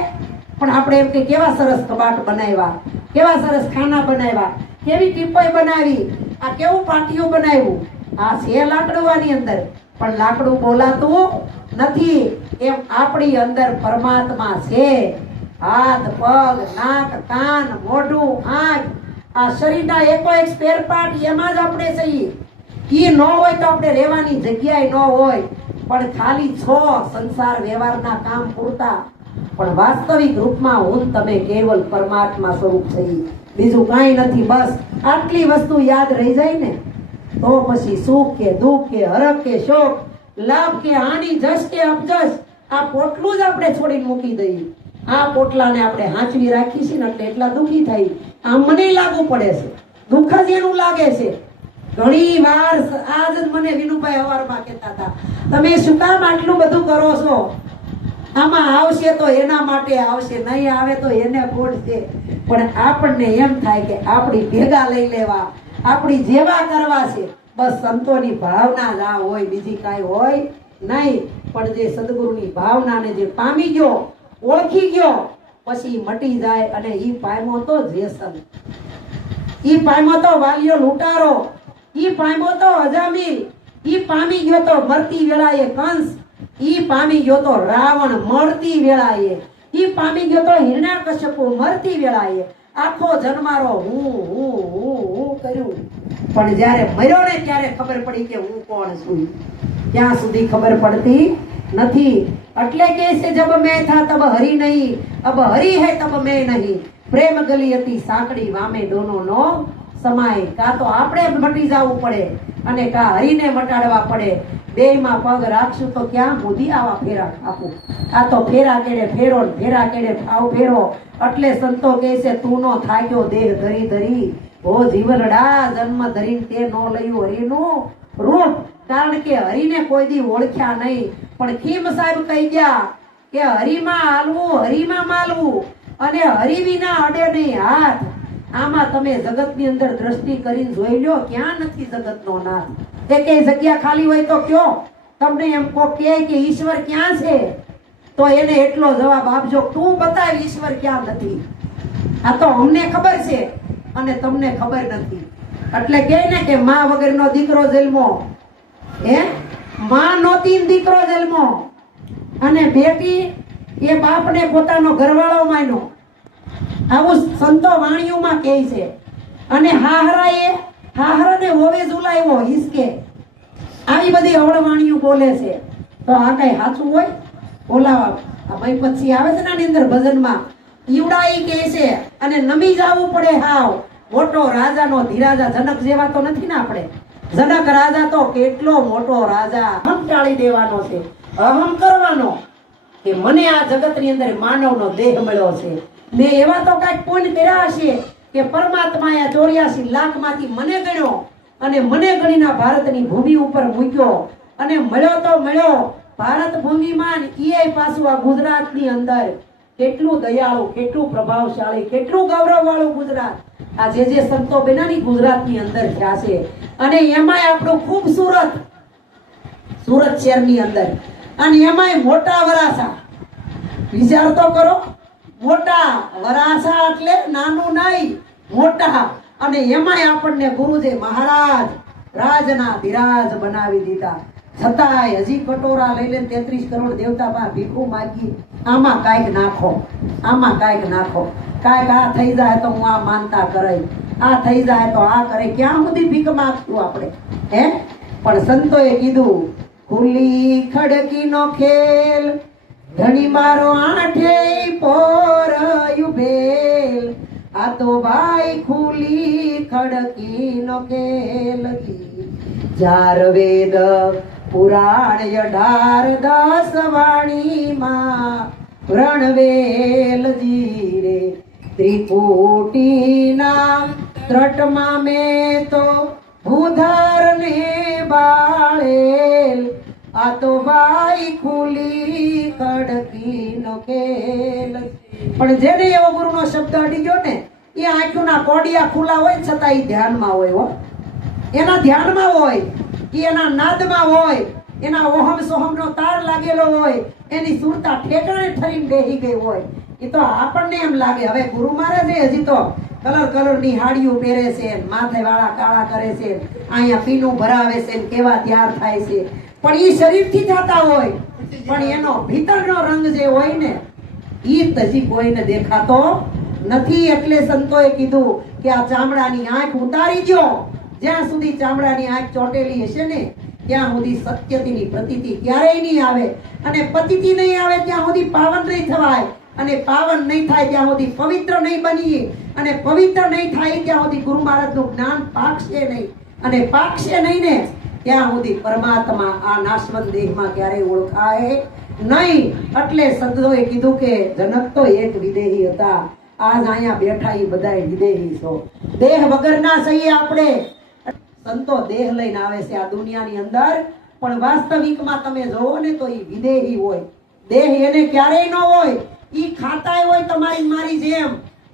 પણ આપણે એમ કે કેવા સરસ કબાટ બનાવ્યા, કેવા સરસ ખાના બનાવ્યા, કેવી ટીપાઈ બનાવી, આ કેવું પાટિયું બનાવ્યું. આ છે લાકડું આની અંદર, પણ લાકડું બોલાતું નથી. એમ આપણી અંદર પરમાત્મા છે. હાથ, પગ, નાક, કાન, મોઢું, આંખ, આ શરીરના એકો એક સ્પેર પાર્ટ એમાં જ આપણે છીએ. ઈ ન હોય તો આપણે રહેવાની જગ્યાએ ન હોય. પણ ખાલી છો સંસાર વ્યવહારના કામ પૂરતા, પણ વાસ્તવિક રૂપમાં હું તમે કેવલ પરમાત્મા સ્વરૂપ છીએ, બીજું કાંઈ નથી. બસ આટલી વસ્તુ યાદ રહી જાય ને તો પછી સુખ કે દુઃખ કે હરખ કે શોક, લાભ કે હાનિ, જશ કે અપજશ, આ પોટલું જ આપણે છોડીને મૂકી દઈએ. આ પોટલાને આપણે હાંચવી રાખી છે ને એટલે એટલા દુઃખી થઈ. આ મને લાગુ પડે છે, દુઃખ જ એનું લાગે છે. ઘણી વાર આજ જ મને વિનુભાઈ હવારમાં કહેતા હતા, તમે શું કામ આટલું બધું કરો છો? આમાં આવશે તો એના માટે આવશે, નહીં આવે તો એને ખોટશે. પણ આપણને એમ થાય કે આપણી ભેગા લઈ લેવા, આપણી જેવા કરવા છે. બસ સંતોની ભાવના જ આ હોય, બીજી કાંઈ હોય નહીં. પણ જે સદગુરુની ભાવનાને જે પામી ગયો, ઓળખી ગયો, પછી મટી જાય. અને ઈ પામ્યો તો જેસન, ઈ પામ્યો તો વાલિયો લૂંટારો, ઈ પામ્યો તો અજામિલ, ઈ પામી ગયો તો મરતી વેળાએ કંસ, ઈ પામી ગયો તો રાવણ મળતી વેળાએ, ઈ પામી ગયો તો હિરણ્યકશ્યપુ મરતી વેળાએ. આખો જન્મારો હું કર્યું. પણ જ્યારે મર્યો ને ત્યારે ખબર પડી કે હું કોણ છું. ત્યાં સુધી ખબર પડતી નથી. એટલે કે છે જબ મેં થા તબ હરી નહીં, અબ હરી હૈ તબ મેં નહીં. પ્રેમ ગલી હતી સાંકડી વામે દોનો નો સમાય. કા તો આપણે મટી જવું પડે અને કા હરીને મટાડવા પડે. બેયમાં પગ રાખશું તો ક્યાં મોદી આવા ફેરા આપું. આ તો ફેરા કેડે ફેરો, ફેરા કેડે ફાવ ફેરો. એટલે સંતો કહે છે તું નો થાક્યો દેહ ધરી ધરી, ઓ જીવનડા જન્મ ધરીને તે નો લયું હરીનું રૂપ. કારણ કે હરીને કોઈ દી ઓળખ્યા નહીં. પણ ખીમ સાહેબ કહી ગયા કે હરીમાં હાલવું, હરીમાં માલવું, અને હરી વિના અડે નહીં હાથ. આમાં તમે જગતની અંદર દ્રષ્ટિ કરીને જોઈ લો, ક્યાં નથી જગતનો નાથ. એકેય જગ્યા ખાલી હોય તો કયો. તમને એમ કોક કહે કે ઈશ્વર ક્યાં છે, તો એને એટલો જવાબ આપજો, તું બતાવ ઈશ્વર ક્યાં નથી. આ તો અમને ખબર છે અને તમને ખબર નથી. એટલે કહે ને કે માં વગરનો દીકરો જન્મો, માં નહોતી દીકરો જન્મો, અને બેટી એ બાપને પોતાનો ઘરવાળો માન્યો. આવું સંતો વાણીઓમાં કહે છે. અને હાહરાને હોવે ઝુલાવ્યો હિસકે, આવી બધી અવળવાણીઓ બોલે છે. તો આ કઈ સાચું હોય? બોલાવા આ ભાઈ પછી આવે છે ને આની અંદર ભજનમાં ઈવડાઈ કહે છે અને નમી જવું પડે. હાવ મોટો રાજાનો ધીરાજા, જનક જેવા તો નથી ને આપણે. જનક રાજા તો કેટલો મોટો રાજા, અહમ ટાળી દેવાનો છે, અહમ કરવાનો કે મને આ જગતની અંદર માનવનો દેહ મળ્યો છે. મેં એવા તો કઈક પુણ્ય કર્યા હશે કે પરમાત્માએ 84 લાખમાંથી મને ગણ્યો અને મને ગણીના ભારતની ભૂમિ ઉપર મૂક્યો. અને મળ્યો તો મળ્યો ભારત ભૂમિમાં, એ પાછું આ ગુજરાતની અંદર. કેટલું દયાળુ, કેટલું પ્રભાવશાળી, કેટલું ગૌરવવાળું ગુજરાત. આ જે સંતો બેનાની ગુજરાતની અંદર થયા છે. અને એમાંય આપણું ખૂબ સુરત શહેરની અંદર, અને એમાંય મોટા વરાસા. વિચાર તો કરો, મોટા વરાસા એટલે નાનું નહીં, મોટા. અને એમાંય આપણને ગુરુજી મહારાજ રાજના ધીરાજ બનાવી દીધા. છતાંય હજી કટોરા લઈ લે 33 કરોડ દેવતા પાસે ભીખું માગી. આમાં કાંઈક નાખો, આમાં કાંઈક નાખો. કાંઈક આ થઈ જાય તો હું આ માનતા કરે, આ થઈ જાય તો આ કરે. ક્યાં સુધી ભીખ માંગશું આપણે? પણ સંતોએ કીધું ખુલ્લી ખડકીનો ખેલ, ધણી મારો આઠે પોર યુભેલ. આ તો ભાઈ ખુલ્લી ખડકીનો ખેલ. ચાર વેદ પુરાણ 18 વાણીમાં રણવેલ જીરે ત્રિપુટીના ત્રટમાં મેં તો ભૂધારને બાળેલ. આ તો ભાઈ ખુલી ખડકીનો ખેલ. પણ જેને એવો ગુરુનો શબ્દ અડી ગયો ને, એ આંખોના કોડિયા ખુલ્લા હોય છતાં એ ધ્યાનમાં હોય. હો, એના ધ્યાનમાં હોય, કે એના નાદમાં હોય, એના ઓહમ સોહમનો તાર લાગેલો હોય, એની સુરતા ઠેકાણે ઠરીને બેહી ગઈ હોય. એ તો આપણને એમ લાગે હવે ગુરુ મહારાજ હજી તો કલરની હાડીઓ પહેરે છે, માથે વાળા કાળા કરે છે, અહીંયા પીનું ભરાવે છે, કેવા તૈયાર થાય છે. પણ એ શરીરથી થતા હોય, પણ એનો ભીતરનો રંગ જે હોય ને ઈ તજી કોઈને દેખાતો નથી. એટલે સંતોએ કીધું કે આ ચામડાની આંખ ઉતારી દો. જ્યાં સુધી ચામડાની આંખ ચોટેલી હશે ને ત્યાં સુધી સત્યની પ્રતીતિ ક્યારેય નહીં આવે, અને પ્રતીતિ નહીં આવે ત્યાં સુધી પાવન નહીં થવાય, અને પાવન નહીં થાય ત્યાં સુધી પવિત્ર નહીં બનીએ, અને પવિત્ર નહીં થાય ત્યાં સુધી ગુરુ મહારાજનું જ્ઞાન પાકશે નહીં, અને પાકશે નહીં ને ત્યાં સુધી પરમાત્મા આ નાશવંત દેહમાં ક્યારેય ઓળખાય નહીં. એટલે સંતોએ કીધું કે જનક તો એક વિદેહી હતા, આજ અહીંયા બેઠા એ બધાય વિદેહી છો. દેહ વગરના છીએ આપણે. સંતો દેહ લઈને આવે છે આ દુનિયાની અંદર, પણ વાસ્તવિકમાં તમે જોવો ને તો એ વિદેહી હોય. દેહ એને ક્યારેય ન હોય. ઈ ખાતાય હોય તમારી મારી જેમ,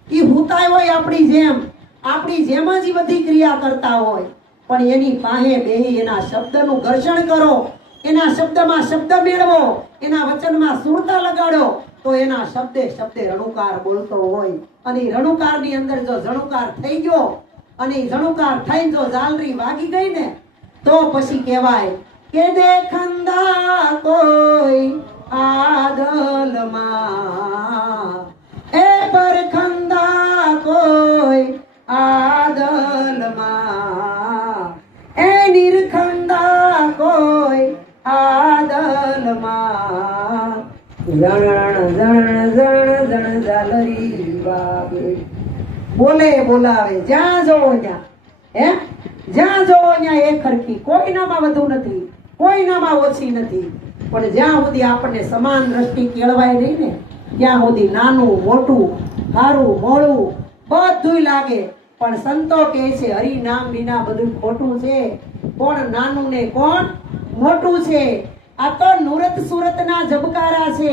ઈ હુતાય હોય આપણી જેમ, આપણી જેમ જ બધી ક્રિયા કરતા હોય. પણ એની પાસે બેહી એના શબ્દનું ઘર્ષણ કરો, એના શબ્દમાં શબ્દ મેળવો, એના વચનમાં સુરતા લગાડો, તો એના શબ્દે શબ્દે રણુકાર બોલતો હોય. અને રણુકારની અંદર જો જણુકાર થઈ ગયો, અને જણુકાર થઈને જો ઝાલરી વાગી ગઈ ને તો પછી કહેવાય કે દેખંદા કોઈ આદલમાં, એ પરખંદા કોઈ આદલમાં, એ નિરખંદા કોઈ આદલમાં. જણ જણ જણ જણ ઝાલરી વાગે, બોલે બોલાવે જ્યાં જોવો ત્યાં, હે જ્યાં જોવો ત્યાં એક ખરખી, કોઈનામાં વધુ નથી, કોઈનામાં ઓછી નથી. પણ જ્યાં સુધી આપણને સમાન દ્રષ્ટિ કેળવાય નહીં ને ત્યાં સુધી નાનું મોટું સારું મોડું બધું લાગે. પણ સંતો કહે છે હરિ નામ વિના બધું ખોટું છે, કોણ નાનું ને કોણ મોટું છે. આ તો નુરત સુરતના જબકારા છે,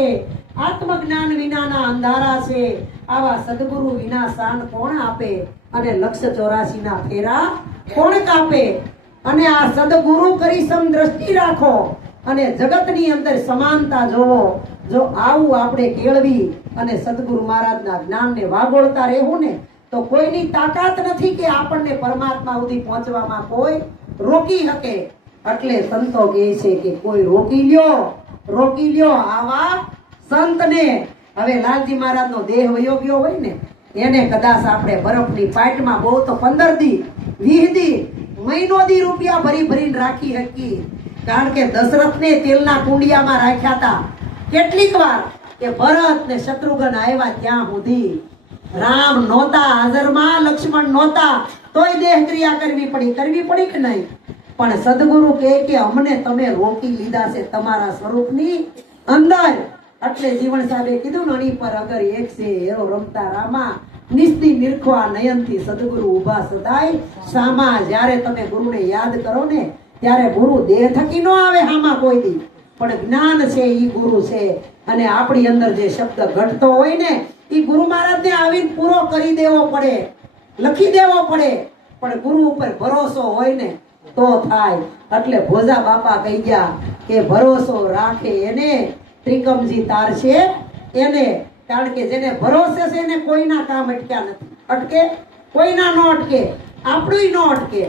આત્મજ્ઞાન વિનાના અંધારા છે. આવા સદગુરુ વિના શાન કોણ આપે, અને લક્ષ 84 ના ફેરા કોણ કાપે. અને આ સદગુરુ કરી સમ દ્રષ્ટિ રાખો, અને જગતની અંદર સમાનતા જોવો. જો આવું આપણે કેળવી અને સદગુરુ મહારાજના જ્ઞાનને વાગોળતા રહેવું ને તો કોઈની તાકાત નથી કે આપણને પરમાત્મા સુધી પહોંચવામાં કોઈ રોકી શકે. એટલે સંતો કહે છે કે કોઈ રોકી લ્યો આવા સંતને. હવે લાલજી મહારાજનો દેહ વયો ગયો હોય ને એને કદાચ આપણે બરફની પાટમાં બહુ તો 15 દી 20 દી મહિનો દી રૂપિયા ભરીને રાખી શકીએ. કારણ કે દશરથને તેલના કુંડિયામાં રાખ્યા હતા કેટલીક વાર કે ભરત ને શત્રુઘ્ન આવ્યા ત્યાં સુધી રામ નહોતા હાજરમાં, લક્ષ્મણ નહોતા, તોય દેહ ક્રિયા કરવી પડી કે નહીં. પણ સદગુરુ કહે કે અમને તમે રોકી લીધા છે તમારા સ્વરૂપની અંદર. એટલે જીવન સાહેબે કીધું ને અણી પર અગર એક છે એરો રમતા રામા, નિસ્તી નિરખવા નયનથી સદગુરુ ઉભા સદાય સામા. જ્યારે તમે ગુરુને યાદ કરો ને ત્યારે ગુરુ દેહ થકી ન આવે હામાં કોઈ દી, પણ જ્ઞાન છે ઈ ગુરુ છે. અને આપણી અંદર જે શબ્દ ઘટતો હોય ને ઈ ગુરુ મહારાજને આવીને પૂરો કરી દેવો પડે, લખી દેવો પડે. પણ ગુરુ ઉપર ભરોસો હોય ને તો થાય. એટલે ભોજા બાપા કહી ગયા કે ભરોસો રાખે એને ત્રિકમજી તારશે એને. કારણ કે જેને ભરોસે છે એને કોઈના કામ અટક્યા નથી, અટકે કોઈના ન અટકે, આપણું ન અટકે.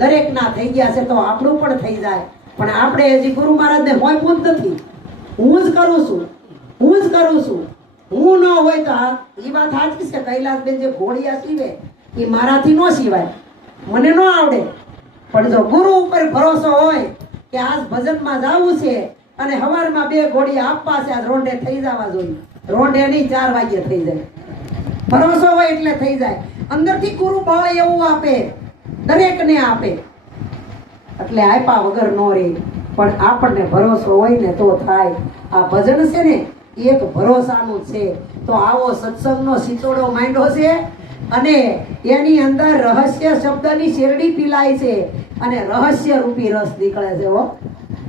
દરેકના થઈ ગયા છે તો આપણું પણ થઈ જાય. પણ આપણે હજી ગુરુ મહારાજને હોઈપું જ નથી. હું જ કરું છું. હું ન હોય તો એ વાત સાચી છે. કૈલાસબેન જે ઘોડિયા સીવે એ મારાથી ન સીવાય, મને ન આવડે. પણ જો ગુરુ ઉપર ભરોસો હોય કે આજ ભજનમાં જવું છે અને સવારમાં 2 ઘોડિયા આપવા છે, આજ રોંઢે થઈ જવા જોઈએ. રોંઢે નહીં 4 વાગ્યે થઈ જાય. ભરોસો હોય એટલે થઈ જાય. અંદરથી ગુરુ બળ એવું આપે, દરેકને આપે. એટલે આપ્યા વગર નો રહે. પણ આપણને ભરોસો હોય ને તો થાય. આ ભજન છે ને એક ભરોસાનું છે. તો આવો સત્સંગનો સિતોડો માંડ્યો છે અને એની અંદર રહસ્ય શબ્દની શેરડી પીલાય છે અને રહસ્ય રૂપી રસ નીકળે છે.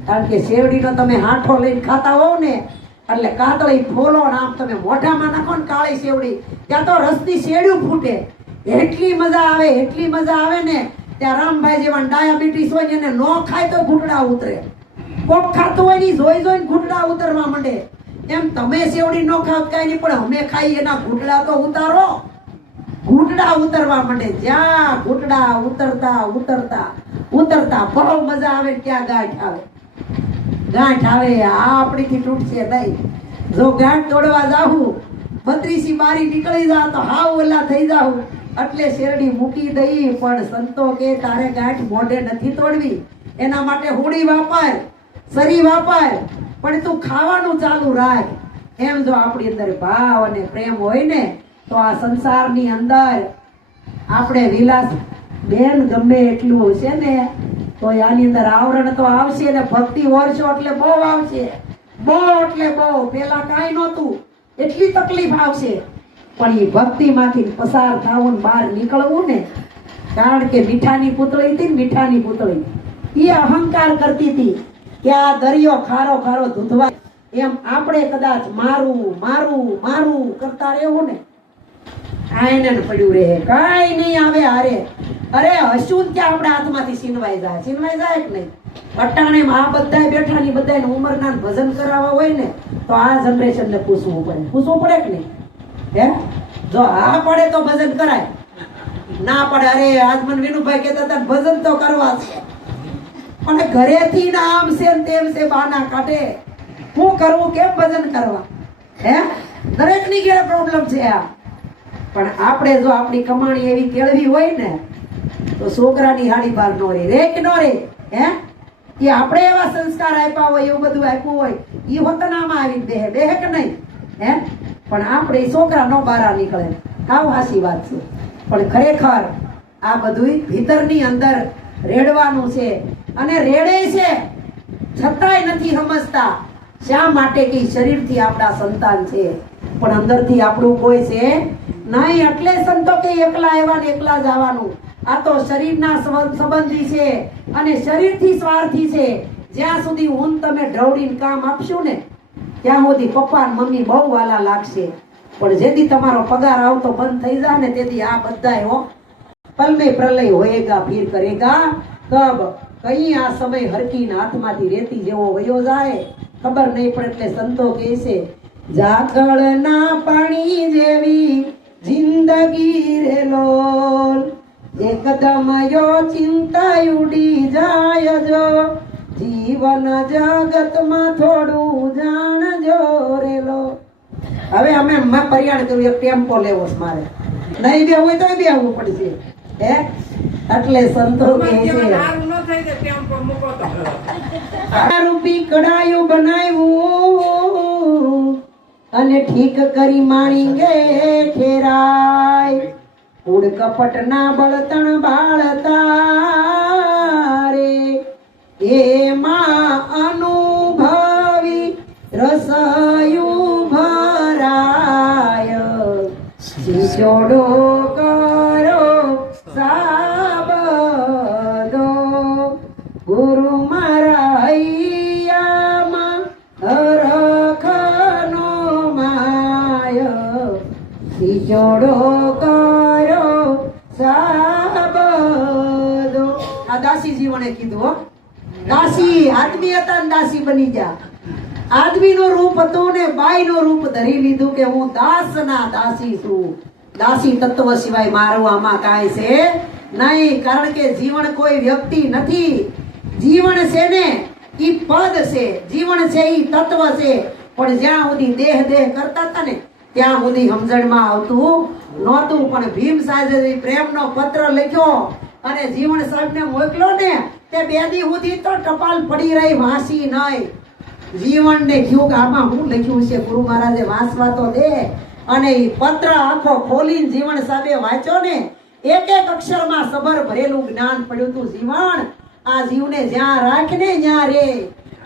કારણ કે શેરડીનો તમે હાંઠો લઈને ખાતા હોવ ને એટલે કાતળી ફોલો આમ તમે મોઢામાં નાખો ને કાળી શેવડી, ત્યાં તો રસની શેરડ્યું ફૂટે. એટલી મજા આવે ને. ત્યાં રામભાઈ જેવા ડાયાબિટીસ હોય એને ન ખાય તો ઘૂંટડા ઉતરે. કોક ખાતું હોય ને જોઈને ઘૂંટડા ઉતરવા માંડે. એમ તમે શેવડી ન ખાવ કઈ નહીં, પણ અમે ખાઈ એના ઘૂંટડા તો ઉતારો. ઘૂંટડા ઉતરવા માંડે. જ્યાં ઘૂંટડા ઉતરતા બહુ મજા આવે ત્યાં ગાંઠ આવે. ગાંઠ આવે આ આપણીથી તૂટશે નહીં. જો ગાંઠ તોડવા જાવું 32 બારી નીકળી જા તો હાવ ઓલા થઈ જાવ એટલે શેરડી મૂકી દઈ. પણ સંતો કે તારે ગાંઠ મોઢે નથી તોડવી, એના માટે હોડી વાપર, સરી વાપર, પણ તું ખાવાનું ચાલુ રાખ. એમ જો આપણી અંદર ભાવ અને પ્રેમ હોય ને તો આ સંસારની અંદર આપણે વિલાસ બેન ગમે એટલું છે ને તો આની અંદર આવરણ તો આવશે ને ભક્તિ ઓરશો એટલે બહુ આવશે, બહુ એટલે બહુ. પેલા કાંઈ નહોતું, એટલી તકલીફ આવશે, પણ એ ભક્તિમાંથી પસાર થવું ને બહાર નીકળવું ને. કારણ કે મીઠાની પૂતળી હતી ને, મીઠાની પૂતળી એ અહંકાર કરતી હતી કે આ દરિયો ખારો ખારો ધૂધવા. એમ આપણે કદાચ મારું મારું મારું કરતા રહેવું ને આયને પડ્યું રહે, કઈ નહીં આવે હારે. અરે હશું ત્યાં આપણે હાથમાંથી છીનવાઈ જાય કે નહીં? અટાણે આ બધા બેઠા ની બધા ઉંમરના ભજન કરાવવા હોય ને તો આ જનરેશન ને પૂછવું પડે કે નહીં? હે જો આ પડે તો ભજન કરાય, ના પડે અરે આજ મને વિનુભાઈ કહેતા હતા ભજન તો કરવા છે પણ ઘરેથી ના આમ છે તેમ છે બહાના કાઢે. શું કરવું, કેમ ભજન કરવા? હે દરેક ની ઘેર પ્રોબ્લેમ છે આ. પણ આપણે જો આપણી કમાણી એવી કેળવી હોય ને તો છોકરાની હાડી બહાર નો રે કે નો રે? હે એ આપણે એવા સંસ્કાર આપ્યા હોય, એવું બધું આપ્યું હોય, એ વતનામાં આવી બેહે કે નહીં? હે પણ આપણે છોકરા નો બહાર નીકળે, આવ હાસી વાત છે. પણ ખરેખર આ બધું ભીતરની અંદર રેડવાનું છે અને રેડે છે છતાંય નથી સમજતા. શા માટે કે શરીરથી આપણા સંતાન છે પણ અંદરથી આપણું કોઈ છે નહીં. એટલે સંતો કે એકલા આવ્યા ને એકલા જવાનું. આ તો શરીરના સંબંધી છે અને શરીરથી સ્વાર્થી છે. જ્યાં સુધી હું તમે ઢવડીને કામ આપશું ને ત્યાં સુધી પપ્પા અને મમ્મી બહુ વાલા લાગશે. પણ જેથી તમારો પગાર આવતો બંધ થઈ જાય ને તેથી આ બધા હો પલ में प्रलय होएगा फिर करेगा कब. કઈ આ સમય હરકીના હાથમાંથી રેતી જેવો વયો જાય ખબર નહીં પડે. એટલે સંતો કહે છે ઝાકળના પાણી જેવી જિંદગી રે લોલ, એકદમ યો ચિંતા ઉડી જાય જો, જીવન જગતમાં થોડું જાણજો રે લો. હવે અમે પરિયાણ કર્યું, એક ટેમ્પો લેવો છે મારે, નહીં બે હોય તો બે આવવું પડશે. હે એટલે સંતો કહે છે રૂપી કડાયું બનાવ્યું અને ઠીક કરી માણીગે ઠેરાય. કુડ કપટ ના બળતણ બાળતા રે એમાં અનુભવી રસયું ભરાય. શિશોડો કરો સાબદો ગુરુ મારા હૈયામાં હરખનો માય. શિશોડો કરો સાબદો. આ દાસી જીવણે કીધું હો. દાસી આદમી હતા ને દાસી બની જા. આદમી નું રૂપ હતું ને બાઈ નું રૂપ ધરી લીધું કે હું દાસ ના દાસી છું. દાસી તત્વ સિવાય મારું આમાં કાંઈ છે નહીં. કારણ કે જીવન કોઈ વ્યક્તિ નથી, જીવન છે ને ઈ પદ છે, જીવન છે ઈ તત્વ છે. પણ જ્યાં સુધી દેહ કરતા હતા ને ત્યાં સુધી સમજણમાં આવતું નહોતું. પણ ભીમ સાહેબે પ્રેમનો પત્ર લખ્યો અને જીવન સાહેબને મોકલ્યો ને તે 2 દી સુધી તો ટપાલ પડી રહી, વાંસી નહીં. જીવનને કયું કે આમાં હું લખ્યું છે ગુરુ મહારાજે વાંચવા તો દે. અને એ પત્ર આખો ખોલીને જીવન સાહેબે વાંચ્યો ને એક એક અક્ષરમાં સબર ભરેલું જ્ઞાન પડ્યું તું. જીવન આ જીવને જ્યાં રાખ ને ત્યાં રે,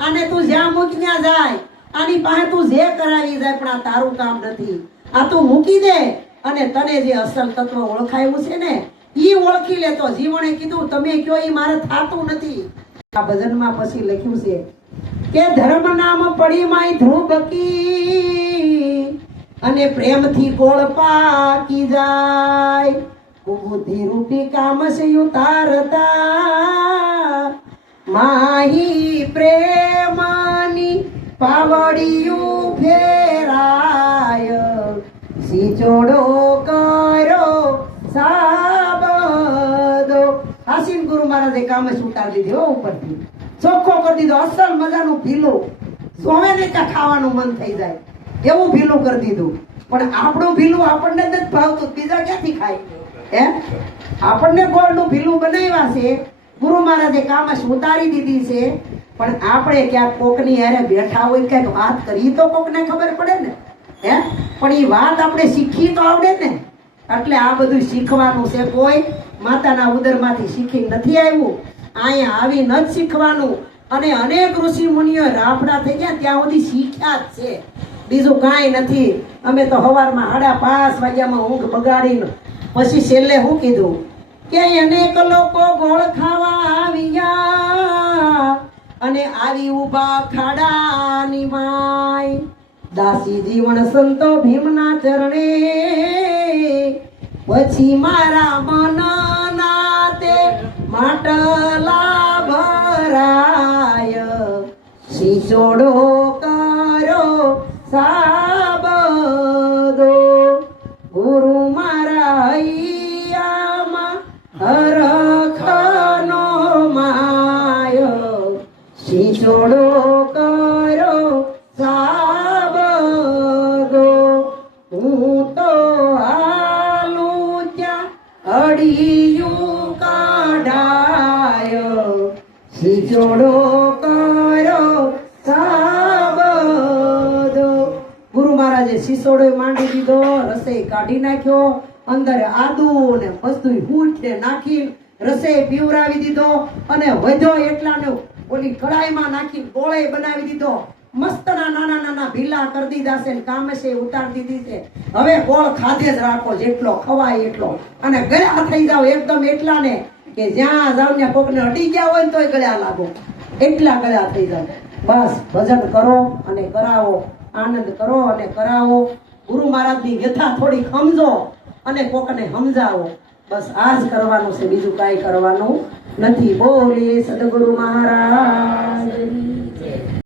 અને તું જ્યાં મૂક ત્યાં જાય. આની પાસે તું જે કરાવી જાય પણ આ તારું કામ નથી. આ તું મૂકી દે અને તને જે અસલ તત્વ ઓળખાયું છે ને ઈ ઓળખી લેતો. જીવને કીધું તમે કયો ઈ મારે થાતું નથી. આ ભજનમાં પછી લખ્યું છે કે ધર્મ નામ પડી માય ધ્રુબકી અને પ્રેમથી ગોળ પાકી જાય. બુદ્ધિ રૂપી કામ છે ઉતારતા માહી પ્રેમની પાવડિયું ફેરાય. સિચોડો કરો સાબદો. આસીન ગુરુ મહારાજે કામ જ ઉતારી દીધી હો ઉપરથી. ચોખ્ખો કરી દીધો, અસલ મજાનું ભીલું, સોવે ને ત્યાં ખાવાનું મન થઈ જાય એવું ભીલું કરી દીધું. પણ આપણું ભીલું આપણને જ ભાવતું, બીજા ક્યાંથી ખાય? હે, આપણને ગોળનું ભીલું બનાવ્યા છે, ગુરુ મહારાજે કામશ ઉતારી દીધી છે, પણ આપણે ક્યાંક કોકની હારે બેઠા હોય ક્યાંક વાત કરી તો કોકને ખબર પડે ને. હે, પણ એ વાત આપણે શીખી તો આવડે ને. એટલે આ બધું શીખવાનું છે. કોઈ માતાના ઉદરમાંથી શીખી નથી આવ્યું, અહીંયા આવીને જ શીખવાનું. અને અનેક ઋષિ મુનિઓ રાફડા થઈ ગયા ત્યાં સુધી શીખ્યા જ છે, બીજું કાંઈ નથી. અમે તો સવારમાં 5:30 વાગ્યામાં ઊંઘ બગાડીને પછી છેલ્લે શું કીધું કે અનેક લોકો ગોળ ખાવા આવ્યા અને આવી ઉભા ખાડાની માય. દાસી જીવન સંતો ભીમના ચરણે, પછી મારા મનના તે માટલા ભરાય. શીશોડો કરો સાબદો, ગુરુ મારા હૈયામાં હરખનો માયો. શીશોડો કરો સાબદો, હું તો હાલું ત્યાં અડિયું કાઢાયો. શીશોડો કરો સાબદો. ગુરુ મહારાજે શીશોડો માંડી દીધો, રસોઈ કાઢી નાખ્યો, અંદર આદુ ને બધું હૂટ ને નાખી રસોઈ પીવરાવી દીધો, અને વધ્યો એટલાને ઓલી કડાઈમાં નાખી ગોળે બનાવી દીધો. મસ્તના નાના નાના ભીલા કરી દીધા છે, કામશે ઉતારી દીધી છે. હવે ગોળ ખાધે જ રાખો, જેટલો ખવાય એટલો, અને ગળ્યા થઈ જાવ એકદમ એટલા ને કે જ્યાં જાવ ને કોકને અડી ગયા હોય ને તોય ગળ્યા લાગો, એટલા ગળ્યા થઈ જાવ. બસ ભજન કરો અને કરાવો, આનંદ કરો અને કરાવો. ગુરુ મહારાજની વ્યથા થોડી સમજો અને કોકને સમજાવો. બસ આ જ કરવાનું છે, બીજું કાંઈ કરવાનું નથી. બોલે સદગુરુ મહારાજ.